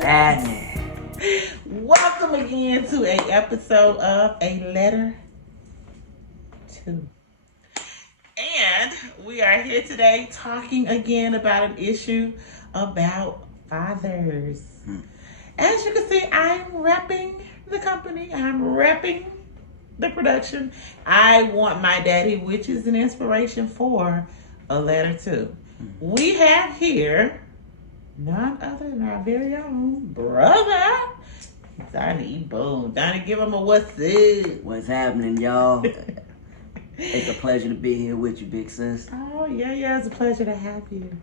What's happening? Welcome again to a episode of A Letter To. And we are here today talking again about an issue about fathers. As you can see, I'm repping the company. I'm repping the production. I want my daddy, which is an inspiration for A Letter To. We have here none other than our very own brother, Donnie. Boom. Donnie, give him a what's up. What's happening, y'all? It's a pleasure to be here with you, big sis. Oh, yeah, it's a pleasure to have you.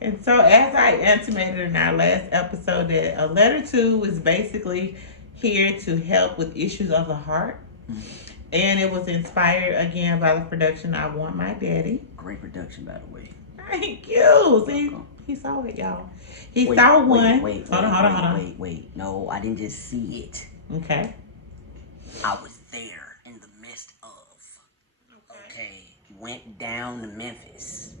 And so, as I intimated in our last episode, that A Letter To is basically here to help with issues of the heart. And it was inspired again by the production I Want My Daddy. Great production, by the way. Thank you. See, he saw it, y'all. He saw one. Wait. Hold on. Wait. No, I didn't just see it. Okay. I was there in the midst of. Okay. Went down to Memphis.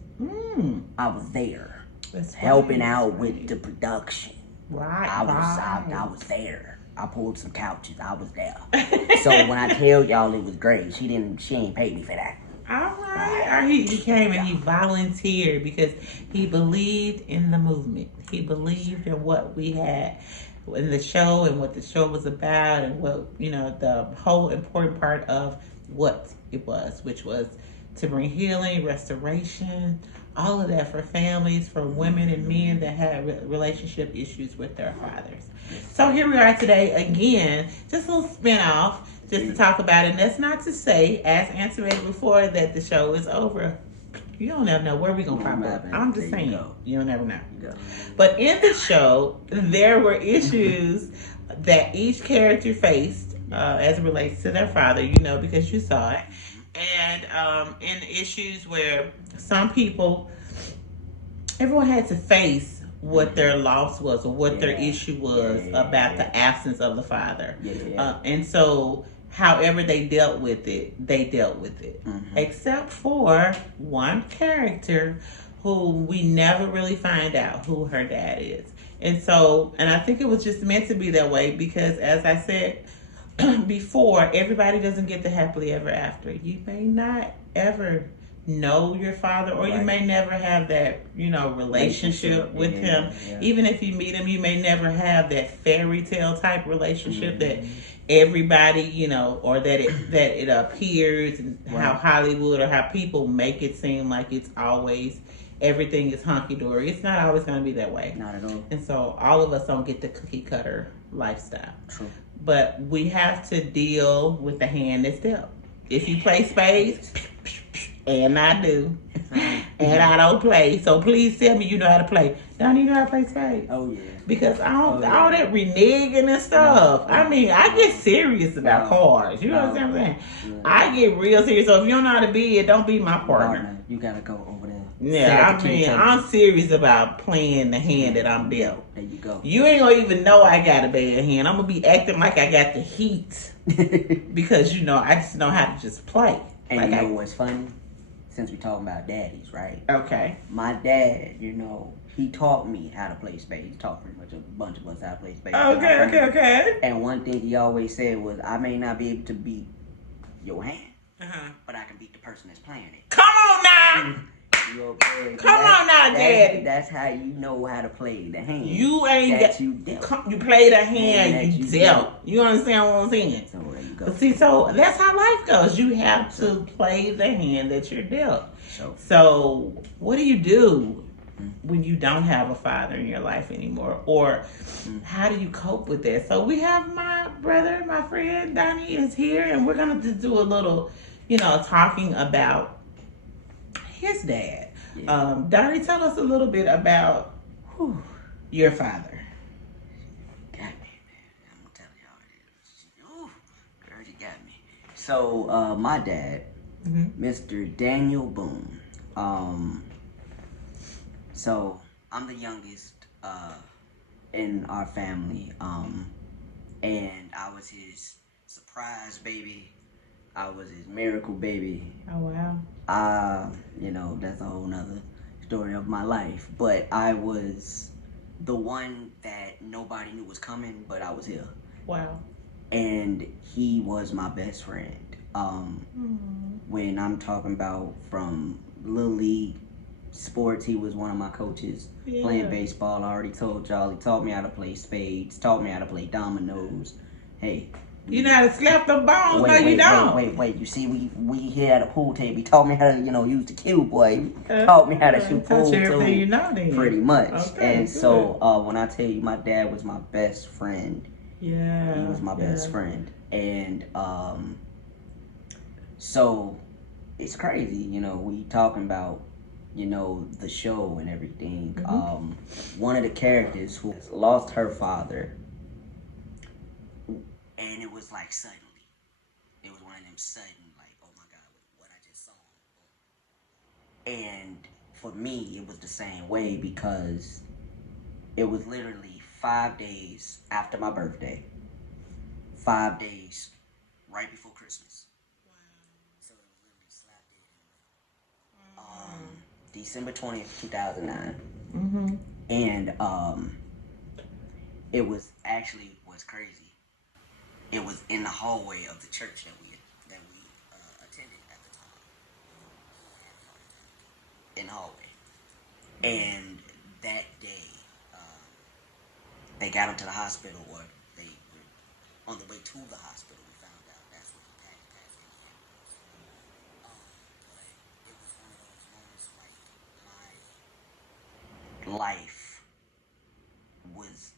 I was there. That's helping right. out with the production. Right. I was there. I pulled some couches. I was there. So when I tell y'all it was great, she ain't paid me for that. All right. Or he came and he volunteered because he believed in the movement. He believed in what we had in the show and what the show was about and what, the whole important part of what it was, which was to bring healing, restoration, all of that for families, for women and men that had relationship issues with their fathers. So here we are today again, just a little spin-off, just to talk about it. And that's not to say, as anticipated before, that the show is over. You don't never know where we're going to pop up. I'm just saying, you'll never know. But in the show, there were issues that each character faced as it relates to their father, because you saw it. And in issues where some people, everyone had to face what their loss was or what their issue was about the absence of the father. And so however they dealt with it. Except for one character who we never really find out who her dad is. And I think it was just meant to be that way because, as I said before, everybody doesn't get the happily ever after. You may not ever know your father, or you may never have that relationship with him. Even if you meet him, you may never have that fairy tale type relationship that everybody or that it appears, and how Hollywood or how people make it seem like it's always everything is hunky-dory. It's not always going to be that way. Not at all. And so all of us don't get the cookie cutter lifestyle. True. But we have to deal with the hand that's dealt. If you play spades, and I do, and I don't play, so please tell me you know how to play. Don't you know how to play spades? Oh yeah. Because all that reneging and stuff. I mean, I get serious about cards. You know what I'm saying? Yeah. I get real serious. So if you don't know how to be it, don't be my partner. You gotta go over there. Yeah, I'm serious about playing the hand that I'm dealt. There you go. You ain't gonna even know I got a bad hand. I'm gonna be acting like I got the heat because I just know how to just play. And like what's funny? Since we talking about daddies, right? Okay. My dad, he taught me how to play spades. He taught pretty much a bunch of us how to play spades. Okay. And one thing he always said was, I may not be able to beat your hand, but I can beat the person that's playing it. Come on now! Come on now, Daddy. That's how you know how to play the hand. You ain't that you dealt. You play the hand you dealt. You understand what I'm saying? So there you go. So that's how life goes. You have to play the hand that you're dealt. So what do you do when you don't have a father in your life anymore? Or how do you cope with that? So we have my brother, my friend Donnie is here, and we're going to do a little, talking about his dad. Donnie, tell us a little bit about your father. Got me, man. I'm gonna tell y'all it. Girl, you got me. So, my dad, Mr. Daniel Boone. So I'm the youngest in our family, and I was his surprise baby. I was his miracle baby. Oh wow. That's a whole nother story of my life. But I was the one that nobody knew was coming, but I was here. Wow. And he was my best friend. When I'm talking about from Little League sports, he was one of my coaches. Yeah. Playing baseball, I already told y'all, he taught me how to play spades, taught me how to play dominoes. Hey. You know how to slap the bones? No, you don't. Wait. You see, we here at a pool table. He taught me how to, use the cue, boy. Taught me how to shoot pool, too. You know, then. Pretty much. Okay, and good. so, when I tell you my dad was my best friend, yeah, he was my best friend. And, so, it's crazy, we talking about, the show and everything. One of the characters who lost her father, and it was like suddenly. It was one of them sudden, like, oh my God, what I just saw. And for me, it was the same way because it was literally 5 days after my birthday. 5 days right before Christmas. Wow. So it was literally slapped in. December 20th, 2009. And it was actually what's crazy. It was in the hallway of the church that we attended at the time. In the hallway. And that day, they got him to the hospital, or they were on the way to the hospital. We found out that's what he passed in. But it was one of those moments like my life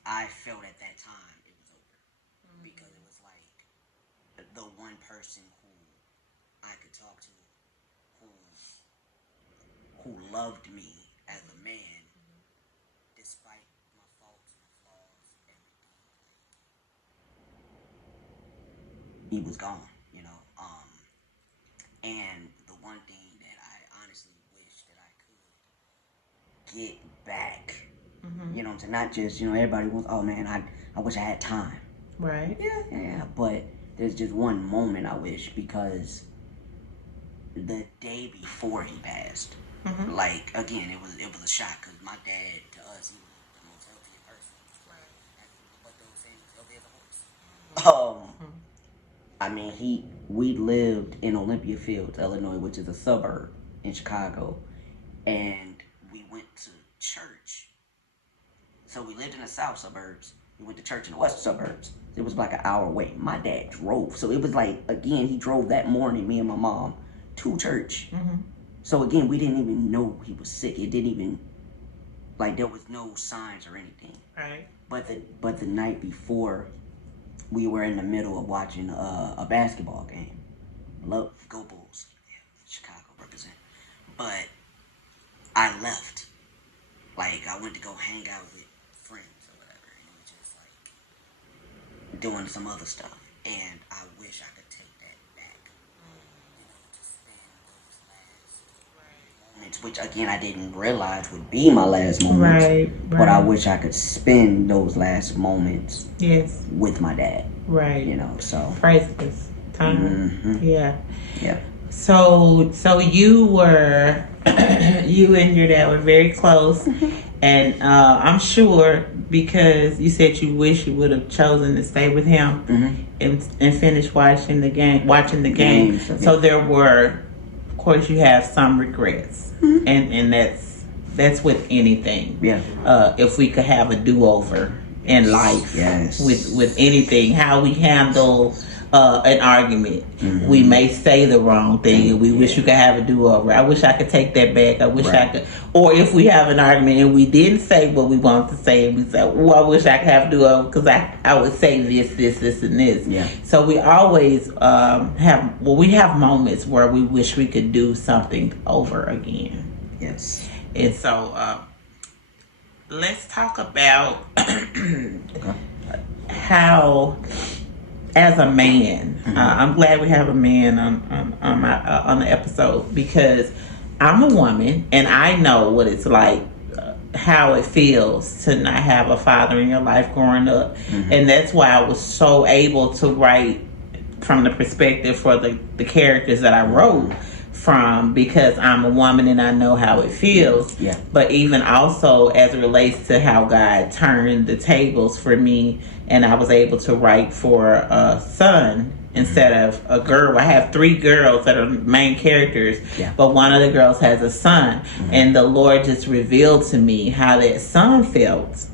I felt at that time it was over. Because it was like the one person who I could talk to, who loved me as a man, despite my faults, my flaws, everything. He was gone, and the one thing that I honestly wish that I could get back, you know what I'm saying? Not just, everybody wants, oh man, I wish I had time. Right. Yeah, but there's just one moment I wish, because the day before he passed, like, again, it was a shock, because my dad, to us, he was the most healthy person. Right. What those saying, healthy as a horse. I mean, we lived in Olympia Fields, Illinois, which is a suburb in Chicago, and we went to church. So we lived in the south suburbs. We went to church in the west suburbs. It was like an hour away. My dad drove. So it was like, again, he drove that morning, me and my mom, to church. So again, we didn't even know he was sick. It didn't even, like, there was no signs or anything. Right. But the night before, we were in the middle of watching a basketball game. Love, go Bulls. Yeah, Chicago represent. But I left. Like, I went to go hang out with friends or whatever, and it was just like doing some other stuff. And I wish I could take that back. To spend those last moments, which again I didn't realize would be my last moments. Right. But I wish I could spend those last moments. Yes. With my dad. Right. So priceless time. Yeah. Yeah. So you were you and your dad were very close, and I'm sure because you said you wish you would have chosen to stay with him and finish watching the game. So there were, of course, you have some regrets, and that's with anything. Yeah. If we could have a do-over in life, yes, with anything, how we handle an argument. We may say the wrong thing and we wish you could have a do-over. I wish I could take that back. I wish I could. Or if we have an argument and we didn't say what we wanted to say, and we say, oh, I wish I could have a do-over because I would say this, and this. Yeah. So we always we have moments where we wish we could do something over again. Yes. And so let's talk about how, as a man, I'm glad we have a man on the episode, because I'm a woman and I know what it's like, how it feels to not have a father in your life growing up, and that's why I was so able to write from the perspective for the characters that I wrote from, because I'm a woman and I know how it feels. Yeah. But even also as it relates to how God turned the tables for me, and I was able to write for a son instead of a girl. I have 3 girls that are main characters, Yeah. but one of the girls has a son. And the Lord just revealed to me how that son felt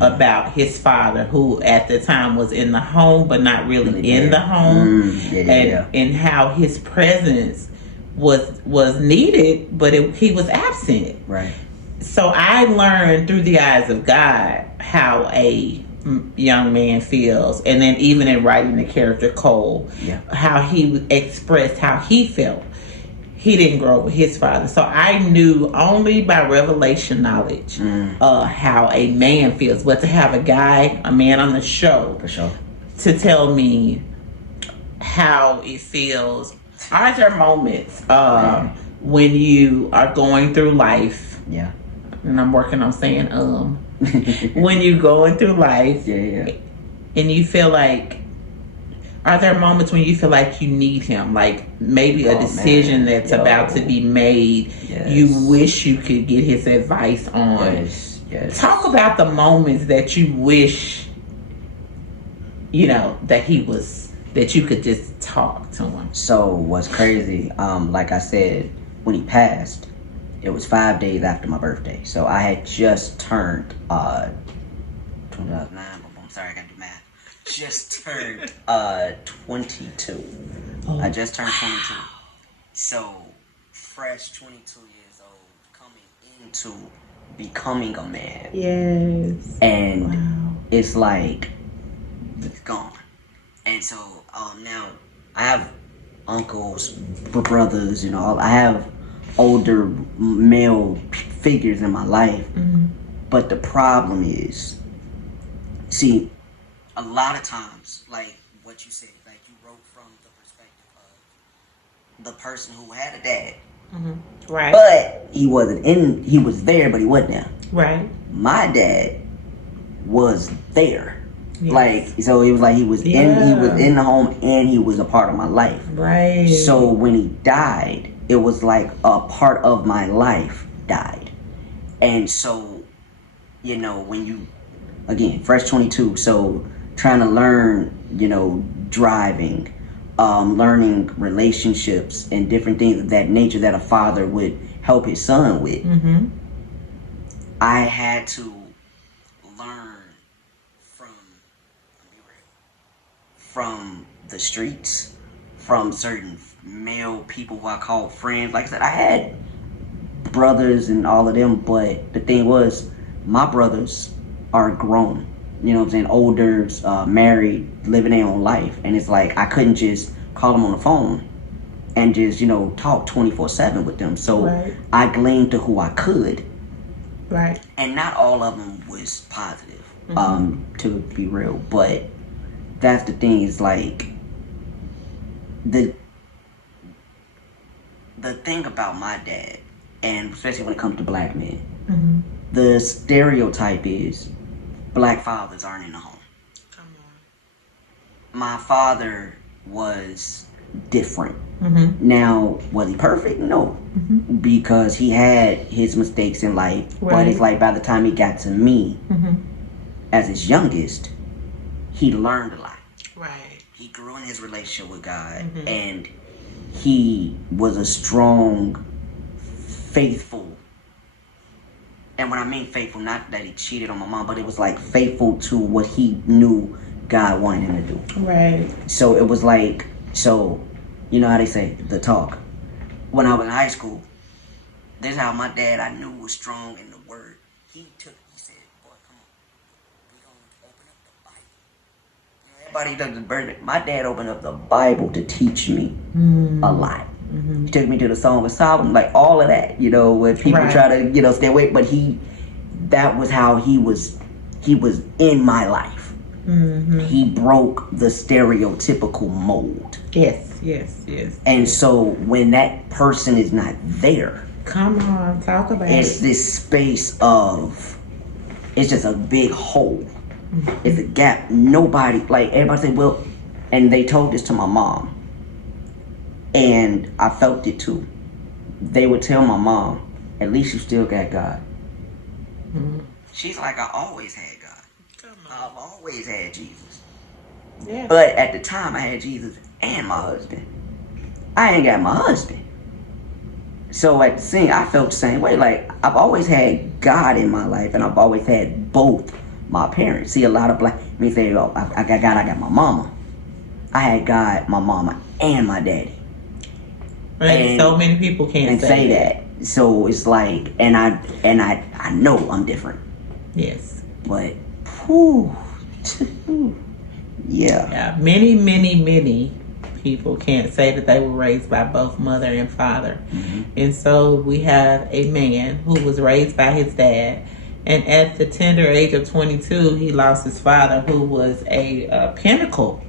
about his father, who at the time was in the home but not really in the home. And how his presence was needed, but he was absent. Right. So I learned through the eyes of God how a young man feels, and then even in writing the character Cole, how he expressed how he felt. He didn't grow up with his father, so I knew only by revelation knowledge how a man feels. But to have a man on the show, for sure, to tell me how it feels. Are there moments when you are going through life? Yeah. And I'm working on saying when you're going through life, and you feel like, are there moments when you feel like you need him? Like maybe a decision that's about to be made, you wish you could get his advice on. Yes. Talk about the moments that you wish, that that you could just talk to him. So what's crazy, like I said, when he passed, it was 5 days after my birthday. So I had just turned 29. I'm sorry, I gotta do math. Just turned 22. I just turned 22. So fresh 22 years old, coming into becoming a man. Yes. And it's like it's gone. And so now I have uncles, brothers, I have older male figures in my life. But the problem is, see, a lot of times, like what you said, like you wrote from the perspective of the person who had a dad. Right. But he was there, but he wasn't there. Right. My dad was there. Yes. Like, so it was like he was in the home and he was a part of my life. Right. So when he died, it was like a part of my life died. And so, when you, again, fresh 22, so trying to learn, driving, learning relationships and different things of that nature that a father would help his son with. I had to learn from the streets, from certain male people who I called friends. Like I said, I had brothers and all of them, but the thing was, my brothers are grown. You know what I'm saying? Older, married, living their own life. And it's like, I couldn't just call them on the phone and just, talk 24/7 with them. So I gleaned to who I could. Right. And not all of them was positive, to be real. But that's the thing, is like, the thing about my dad, and especially when it comes to black men, the stereotype is black fathers aren't in the home. Come on. My father was different. Now, was he perfect? No. Because he had his mistakes in life. But it's like by the time he got to me, as his youngest, he learned a lot. Right. He grew in his relationship with God, and he was a strong, faithful. And when I mean faithful, not that he cheated on my mom, but it was like faithful to what he knew God wanted him to do. Right. So it was like, you know how they say, the talk. When I was in high school, this is how my dad, I knew, was strong in the word. He said, boy, come on, we're going to open up the Bible. Everybody does the burden. My dad opened up the Bible to teach me a lot. He took me to the Song of Solomon, like all of that, where people try to, stay away. But that was how he was in my life. He broke the stereotypical mold. Yes. And so when that person is not there, come on, talk about it's this space of, it's just a big hole. It's a gap. Nobody, like everybody said, well, and they told this to my mom. And I felt it too. they would tell my mom, at least you still got God. Mm-hmm. She's like, I always had God. I've always had Jesus. Yeah. But at the time, I had Jesus and my husband. I ain't got my husband. So at the scene, I felt the same way. Like, I've always had God in my life, and I've always had both my parents. See, a lot of black me say, oh, I got God, I got my mama. I had God, my mama, and my daddy. And so many people can't say that. So it's like, and I know I'm different. Yes. But, whew, yeah. Yeah. Many people can't say that they were raised by both mother and father. Mm-hmm. And so we have a man who was raised by his dad. And at the tender age of 22, he lost his father, who was a pinnacle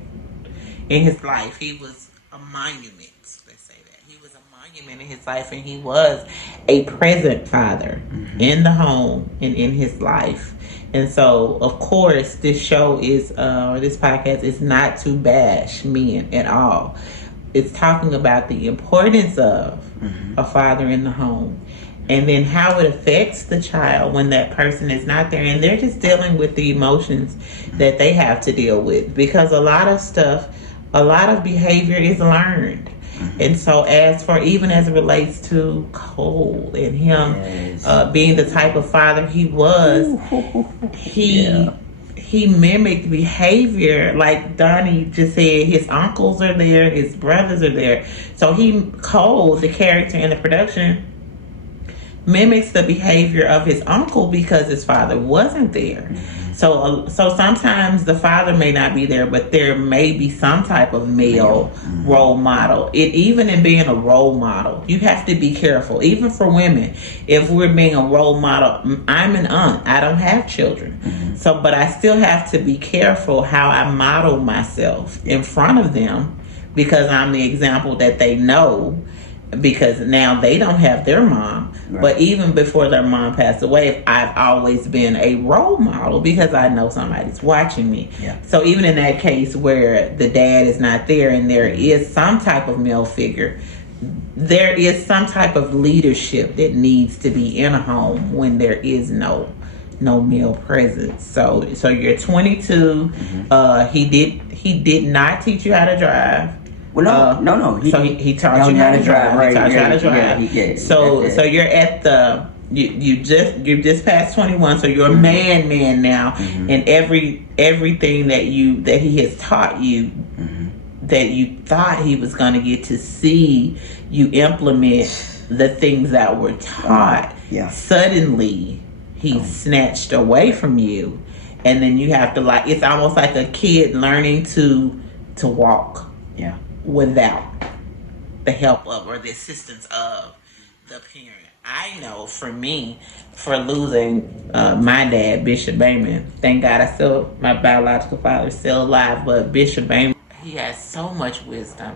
in his life. He was a monument. Let's say that. He was a monument in his life, and he was a present father in the home and in his life. And so, of course, this show is, or this podcast is not to bash men at all. It's talking about the importance of a father in the home, and then how it affects the child when that person is not there, and they're just dealing with the emotions that they have to deal with, because a lot of behavior is learned. And so, as for even as it relates to Cole and him being the type of father he was, he mimicked behavior. Like Donnie just said, his uncles are there, his brothers are there. So Cole, the character in the production, mimics the behavior of his uncle because his father wasn't there. So sometimes the father may not be there, but there may be some type of male role model. Even in being a role model, you have to be careful. Even for women, if we're being a role model, I'm an aunt. I don't have children. So, but I still have to be careful how I model myself in front of them, because I'm the example that they know, because now they don't have their mom. Right. But even before their mom passed away, I've always been a role model because I know somebody's watching me. Yeah. So even in that case where the dad is not there and there is some type of male figure, there is some type of leadership that needs to be in a home when there is no male presence. So you're 22. He did not teach you how to drive. Well, no. He taught you how to drive. Right. He taught you how to drive. So you're at the you just passed 21. So you're a man now, and everything that he has taught you, that you thought he was going to get to see you implement the things that were taught. Suddenly, he's snatched away from you, and then you have to, it's almost like a kid learning to walk. Yeah. Without the help of or the assistance of the parent. I know for me, for losing my dad, Bishop Bayman, thank God my biological father is still alive, but Bishop Bayman, he has so much wisdom,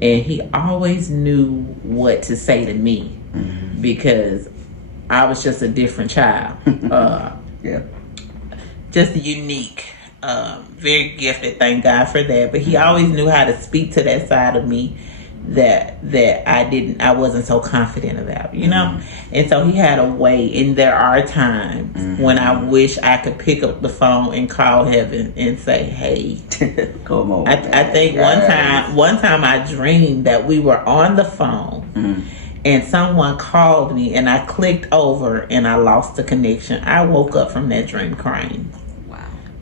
and he always knew what to say to me because I was just a different child. Just unique. Very gifted, thank God for that. But he always knew how to speak to that side of me that I wasn't so confident about, And so he had a way, and there are times when I wish I could pick up the phone and call heaven and say, hey. Come on. I think one time I dreamed that we were on the phone and someone called me, and I clicked over and I lost the connection. I woke up from that dream crying.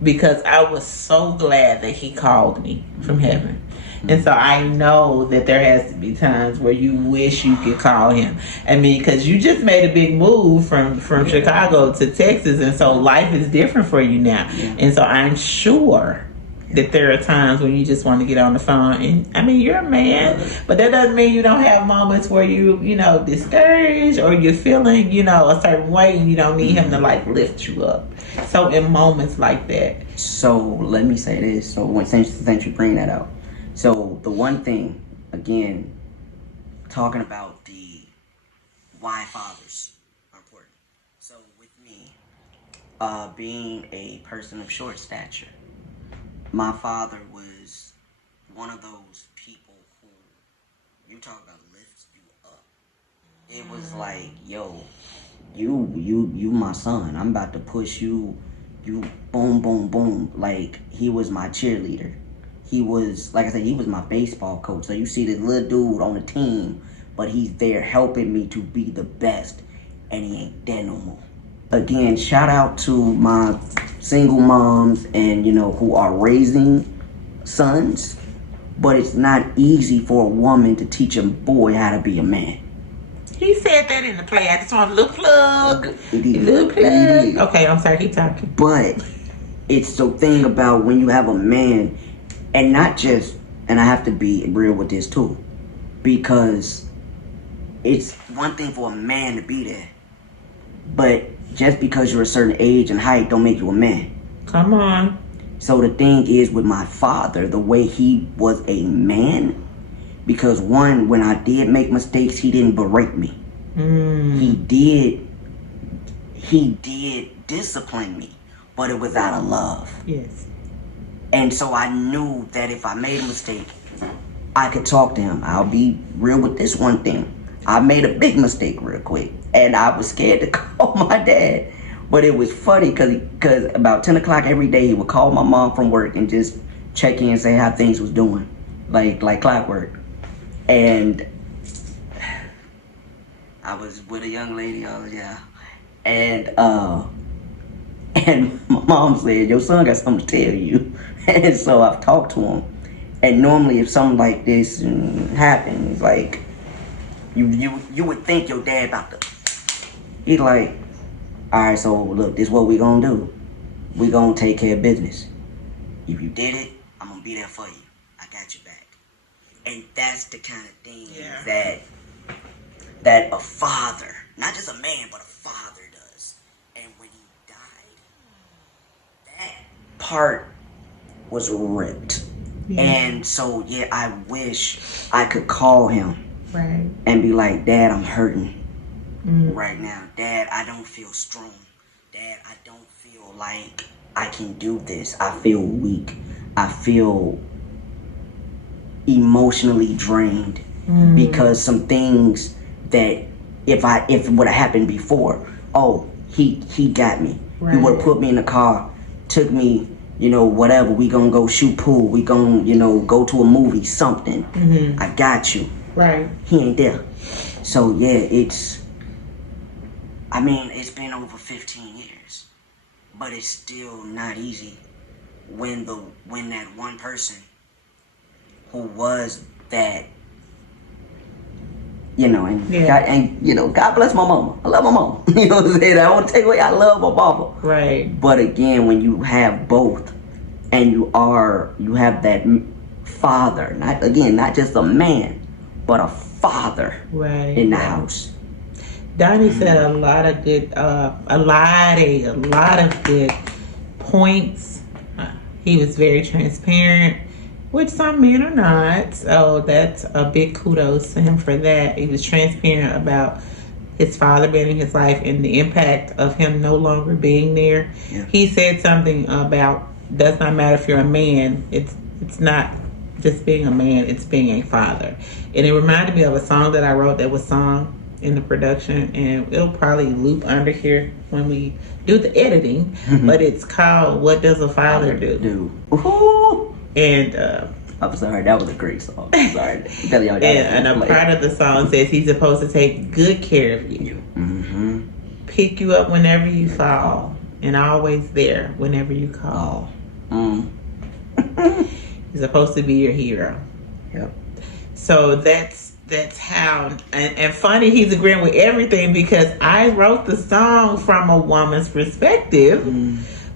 Because I was so glad that he called me from heaven. And so I know that there has to be times where you wish you could call him. I mean, because you just made a big move from Chicago to Texas, and so life is different for you now. And so I'm sure that there are times when you just want to get on the phone, and I mean, you're a man, but that doesn't mean you don't have moments where you discouraged, or you're feeling a certain way, and you don't need him to lift you up. So in moments like that. So let me say this. So since you bring that out, so the one thing, again, talking about the why fathers are important. So with me, being a person of short stature, my father was one of those people who, you talk about lifts you up. It was like, yo, you my son. I'm about to push you. You boom boom boom. Like he was my cheerleader. He was, like I said, he was my baseball coach. So you see this little dude on the team, but he's there helping me to be the best, and he ain't there no more. Again, shout out to my single moms and who are raising sons, but it's not easy for a woman to teach a boy how to be a man. He said that in the play. I just want a little plug. It is. A little plug. It is. Okay, I'm sorry. Keep talking. But it's the thing about when you have a man, and not just, and I have to be real with this too, because it's one thing for a man to be there, but just because you're a certain age and height don't make you a man. Come on. So the thing is with my father, the way he was a man, because one, when I did make mistakes, he didn't berate me. He did discipline me, but it was out of love. Yes. And so I knew that if I made a mistake, I could talk to him. I'll be real with this one thing. I made a big mistake real quick, and I was scared to call my dad. But it was funny because about 10 o'clock every day, he would call my mom from work and just check in and say how things was doing, like clockwork. And I was with a young lady, and my mom said, your son got something to tell you. And so I've talked to him. And normally if something like this happens, like, you would think your dad about to... He's like, all right, so look, this is what we gonna do. We gonna take care of business. If you did it, I'm gonna be there for you. I got your back. And that's the kind of thing that a father, not just a man, but a father does. And when he died, that part was ripped. Yeah. And so, I wish I could call him and be like, Dad, I'm hurting right now. Dad, I don't feel strong. Dad, I don't feel like I can do this. I feel weak. I feel emotionally drained because some things that if it would have happened before, he got me. He would have put me in the car, took me, whatever, we gonna go shoot pool, we gonna, go to a movie, something. I got you. Right. He ain't there. So it's been over 15 years, but it's still not easy when that one person who was that, God bless my mama. I love my mama. You know what I'm saying? I don't want to take away, I love my mama. Right. But again, when you have both, and you have that father, not just a man, but a father in the house. Donnie said a lot of good, a lot of good points. He was very transparent, which some men are not. So that's a big kudos to him for that. He was transparent about his father being in his life and the impact of him no longer being there. Yeah. He said something about, does not matter if you're a man. It's not just being a man, it's being a father. And it reminded me of a song that I wrote that was sung in the production, and it'll probably loop under here when we do the editing. But it's called "What Does a Father Do?" And I'm sorry, that was a great song. I'm sorry. and a part of the song says he's supposed to take good care of you, pick you up whenever you fall, and always there whenever you call. He's supposed to be your hero. Yep. So that's how, and funny, he's agreeing with everything, because I wrote the song from a woman's perspective,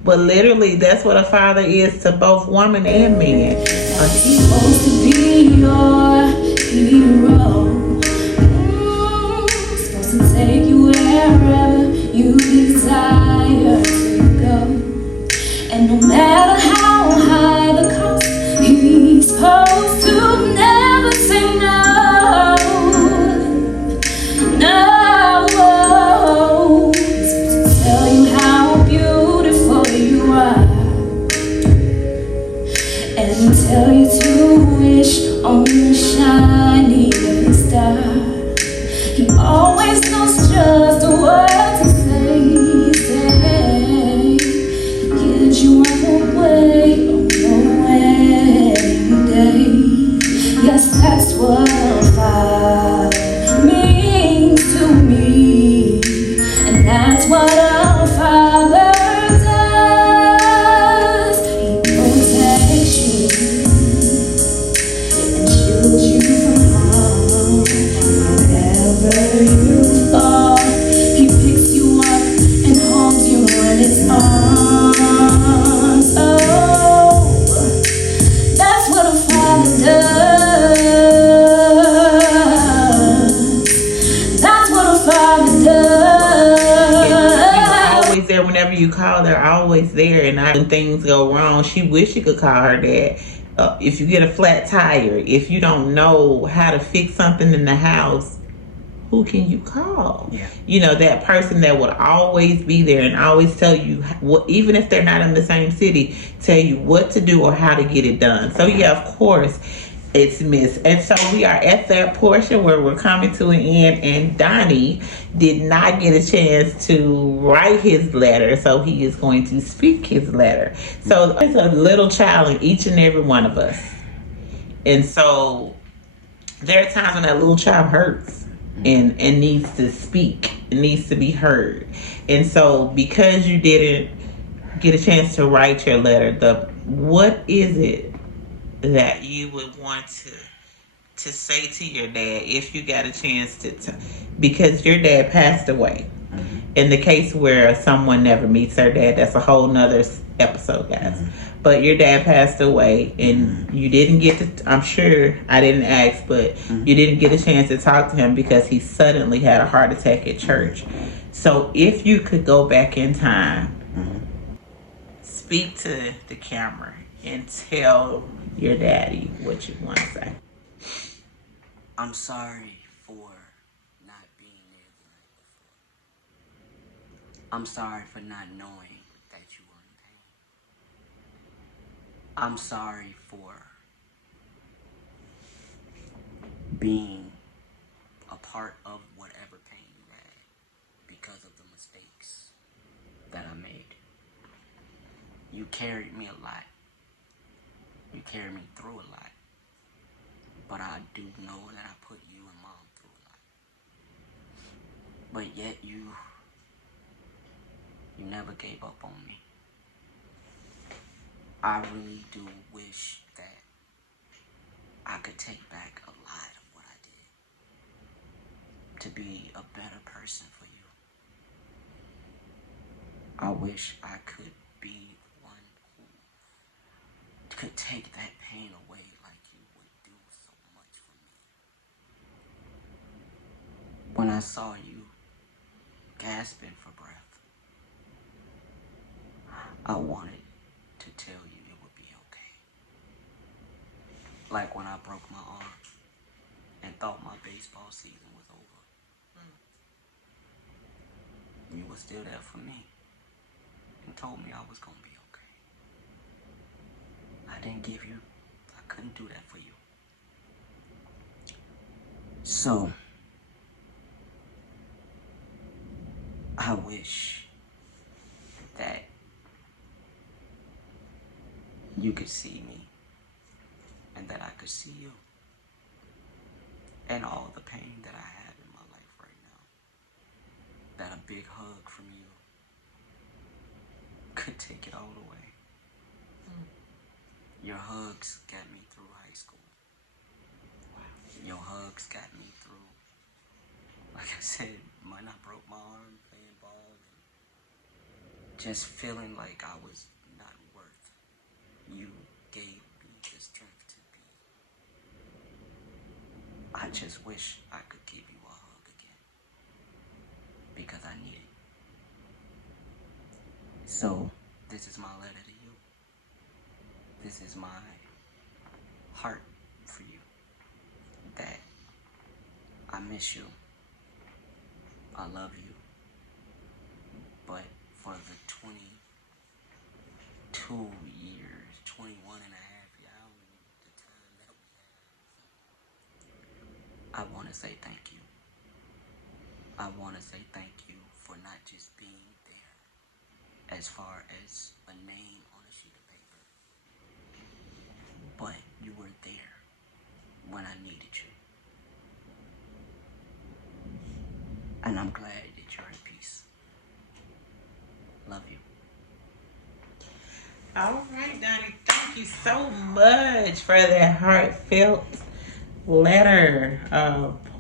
but literally that's what a father is to both woman and man. He's supposed to be your hero. Supposed to take you wherever you desire to go, and no matter how high the cost, he's supposed to never say no. Tell you how beautiful you are, and tell you to wish on the shining star. He always arms. Oh, that's what a father does. That's what a father does. Always there whenever you call. They're always there. And when things go wrong, she wish she could call her dad. If you get a flat tire, if you don't know how to fix something in the house, who can you call? Yeah. You know, that person that would always be there and always tell you what, even if they're not in the same city, tell you what to do or how to get it done. So yeah, of course, it's Miss. And so we are at that portion where we're coming to an end, and Donnie did not get a chance to write his letter, so he is going to speak his letter. So there's a little child in each and every one of us. And so there are times when that little child hurts and needs to speak, needs to be heard. And so because you didn't get a chance to write your letter, what is it that you would want to say to your dad if you got a chance to because your dad passed away. In the case where someone never meets their dad, that's a whole nother episode, guys. But your dad passed away, and you didn't get to, I'm sure I didn't ask, but you didn't get a chance to talk to him because he suddenly had a heart attack at church. So if you could go back in time, speak to the camera and tell your daddy what you want to say. I'm sorry for not being there the night before. I'm sorry for not knowing that you were in pain. I'm sorry for being a part of whatever pain you had because of the mistakes that I made. You carried me a lot. You carried me through a lot. But I do know that I put you and Mom through a lot. But yet you never gave up on me. I really do wish that I could take back a lot of what I did to be a better person for you. I wish I could be one who could take that pain away like you would do so much for me. When I saw you gasping for breath, I wanted to tell you it would be okay. Like when I broke my arm and thought my baseball season was over. You were still there for me and told me I was gonna be okay. I couldn't do that for you. So, I wish that you could see me and that I could see you and all the pain that I have in my life right now. That a big hug from you could take it all away. Your hugs got me through high school. Your hugs got me through, like I said, when I broke my arm playing ball and just feeling like I was not worth. You gave me the strength to be. I just wish I could give you a hug again because I need it. So, this is my letter to you. This is my heart for you. That I miss you. I love you. But for the 22 years, 21 and a half years, the time that we had, I want to say thank you. I want to say thank you for not just being there as far as a name on a sheet of paper, but you were there when I needed you. And I'm glad that you're at peace. Love you. All right, Donnie, thank you so much for that heartfelt letter.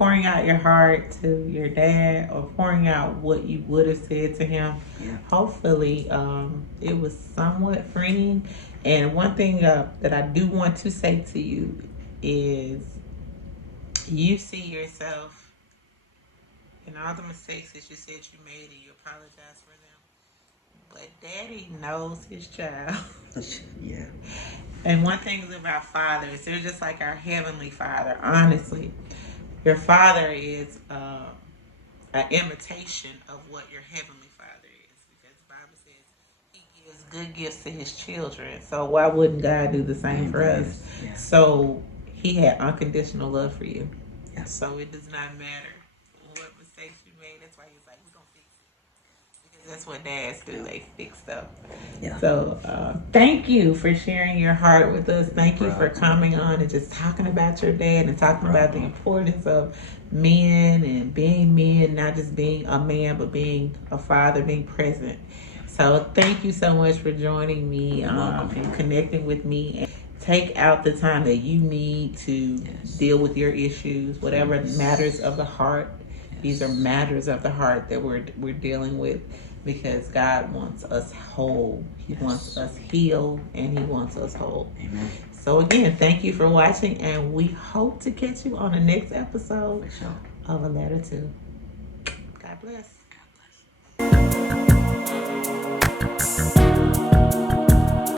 pouring out your heart to your dad or pouring out what you would have said to him. Yeah. Hopefully, it was somewhat freeing. And one thing that I do want to say to you is you see yourself in all the mistakes that you said you made and you apologize for them. But daddy knows his child. Yeah. And one thing about fathers, they're just like our heavenly father, honestly. Your father is an imitation of what your heavenly father is, because the Bible says he gives good gifts to his children. So why wouldn't God do the same for us? Yeah. So he had unconditional love for you. Yeah. So it does not matter what mistakes you made. That's why he's like, we're going to fix it. Because that's what dads do. They fix stuff. Yeah. So thank you for sharing your heart with us. Thank you for coming on and just talking about your dad and talking about the importance of men and being men, not just being a man, but being a father, being present. So thank you so much for joining me and connecting with me. And take out the time that you need to deal with your issues, whatever matters of the heart. These are matters of the heart that we're dealing with, because God wants us whole. He wants us healed, and He wants us whole. Amen. So again, thank you for watching, and we hope to catch you on the next episode of A Letter To. God bless.